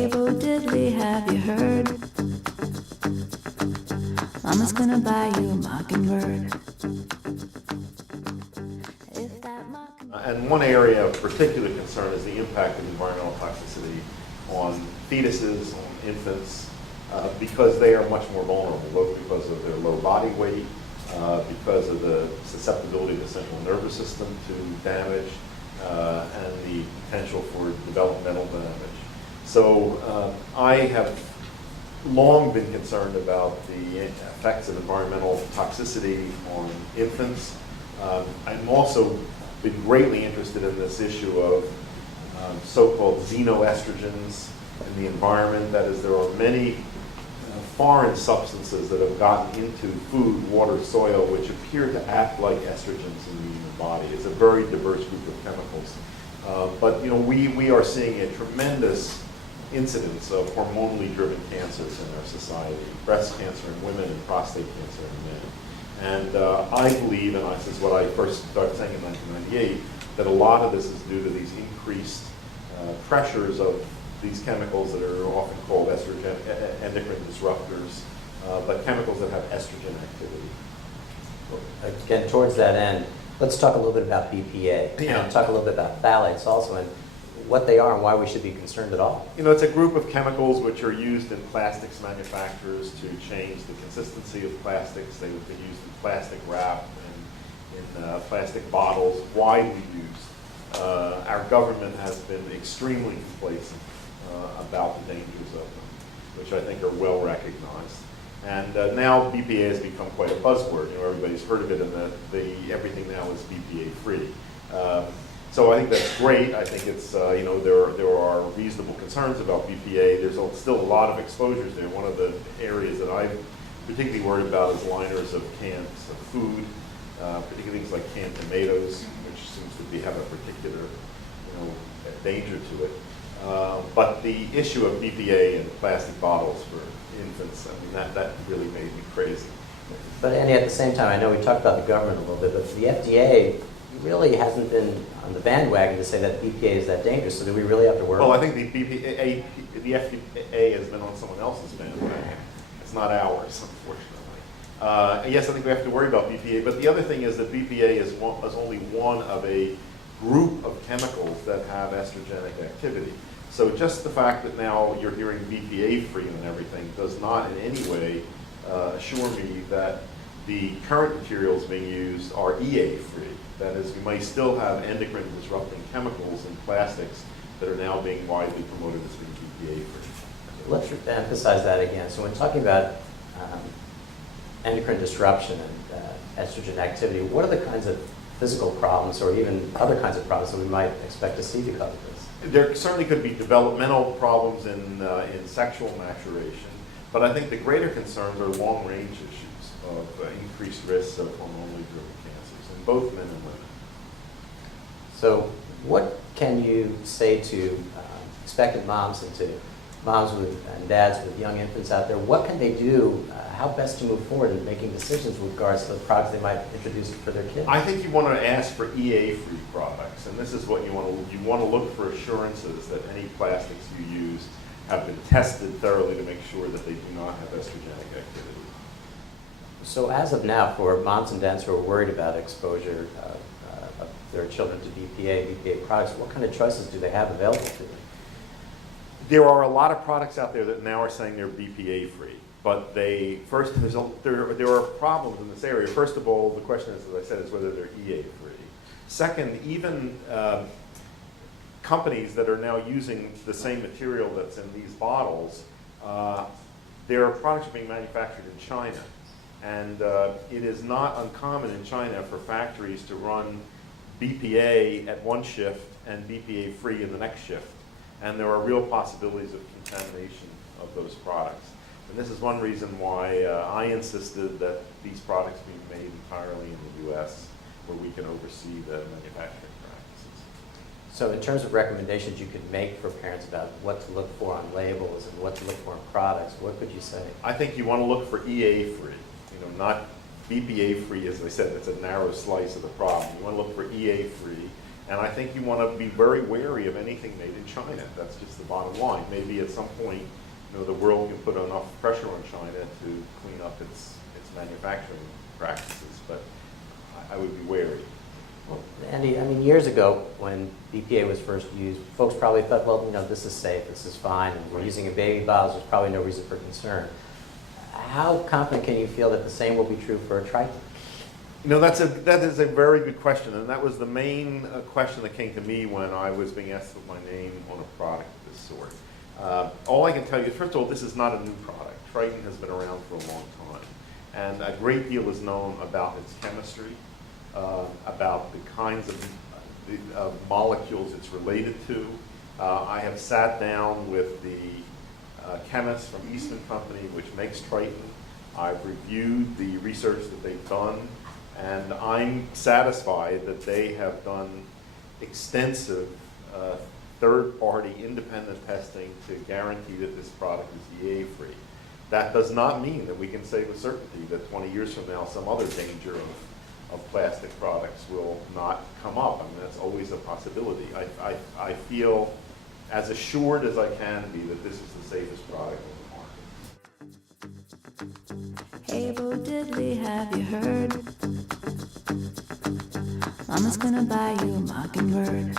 table, diddly, have you heard? Mama's gonna buy you a mockingbird. If that mockingbird... And one area of particular concern is the impact of environmental toxicity on fetuses, on infants, because they are much more vulnerable, both because of their low body weight, because of the susceptibility of the central nervous system to damage, and the potential for developmental damage. So I have long been concerned about the effects of environmental toxicity on infants. I'm also been greatly interested in this issue of so-called xenoestrogens in the environment. That is, there are many foreign substances that have gotten into food, water, soil, which appear to act like estrogens in the human body. It's a very diverse group of chemicals. But you know, we are seeing a tremendous incidence of hormonally driven cancers in our society: breast cancer in women and prostate cancer in men. And I believe, and this is what I first started saying in 1998, that a lot of this is due to these increased pressures of these chemicals that are often called estrogen, endocrine disruptors, but chemicals that have estrogen activity. Again, towards that end, let's talk a little bit about BPA. Yeah. And talk a little bit about phthalates also, and what they are and why we should be concerned at all. You know, it's a group of chemicals which are used in plastics manufacturers to change the consistency of plastics. They have been used in plastic wrap and in plastic bottles, widely used. Our government has been extremely complacent about the dangers of them, which I think are well recognized. And now BPA has become quite a buzzword. You know, everybody's heard of it, and everything now is BPA free. So I think that's great. I think it's, you know, there are reasonable concerns about BPA. There's still a lot of exposures there. One of the areas that I'm particularly worried about is liners of cans of food, particularly things like canned tomatoes, which seems to have a particular, you know, danger to it. But the issue of BPA in plastic bottles for infants, I mean, that really made me crazy. But Andy, at the same time, I know we talked about the government a little bit, but the FDA really hasn't been on the bandwagon to say that BPA is that dangerous. So do we really have to worry? Well, I think the FDA has been on someone else's bandwagon. It's not ours, unfortunately. Yes, I think we have to worry about BPA, but the other thing is that BPA is only one of a group of chemicals that have estrogenic activity. So just the fact that now you're hearing BPA free and everything does not in any way assure me that the current materials being used are EA free. That is, we may still have endocrine disrupting chemicals in plastics that are now being widely promoted as being BPA free. Let's emphasize that again. So when talking about endocrine disruption and estrogen activity, what are the kinds of physical problems or even other kinds of problems that we might expect to see because of this? There certainly could be developmental problems in sexual maturation, but I think the greater concerns are long-range issues of increased risks of hormonally driven cancers in both men and women. So what can you say to expectant moms and to moms and dads with young infants out there? What can they do? How best to move forward in making decisions with regards to the products they might introduce for their kids? I think you want to ask for EA-free products, and this is what you want to look for assurances that any plastics you use have been tested thoroughly to make sure that they do not have estrogenic activity. So as of now, for moms and dads who are worried about exposure of their children to BPA products, what kind of choices do they have available to them? There are a lot of products out there that now are saying they're BPA free, but there are problems in this area. First of all, the question is, as I said, is whether they're EA free. Second, even companies that are now using the same material that's in these bottles, there are products being manufactured in China, and it is not uncommon in China for factories to run BPA at one shift and BPA free in the next shift. And there are real possibilities of contamination of those products. And this is one reason why I insisted that these products be made entirely in the US, where we can oversee the manufacturing practices. So in terms of recommendations you could make for parents about what to look for on labels and what to look for in products, what could you say? I think you want to look for EA-free, not BPA-free. As I said, it's a narrow slice of the problem. You want to look for EA-free. And I think you want to be very wary of anything made in China. That's just the bottom line. Maybe at some point, the world can put enough pressure on China to clean up its manufacturing practices, but I would be wary. Well, Andy, I mean, years ago, when BPA was first used, folks probably thought, well, this is safe, this is fine, and we're using a baby bottles, there's probably no reason for concern. How confident can you feel that the same will be true for a Triton? That is a very good question, and that was the main question that came to me when I was being asked to put my name on a product of this sort. All I can tell you, first of all, this is not a new product. Triton has been around for a long time, and a great deal is known about its chemistry, about the kinds of molecules it's related to. I have sat down with the chemists from Eastman Company, which makes Triton. I've reviewed the research that they've done, and I'm satisfied that they have done extensive third-party independent testing to guarantee that this product is EA-free. That does not mean that we can say with certainty that 20 years from now some other danger of plastic products will not come up. I mean, that's always a possibility. I feel as assured as I can be that this is the safest product on the market. Hey, Bo Diddley, have you heard? Mama's gonna buy you a mockingbird.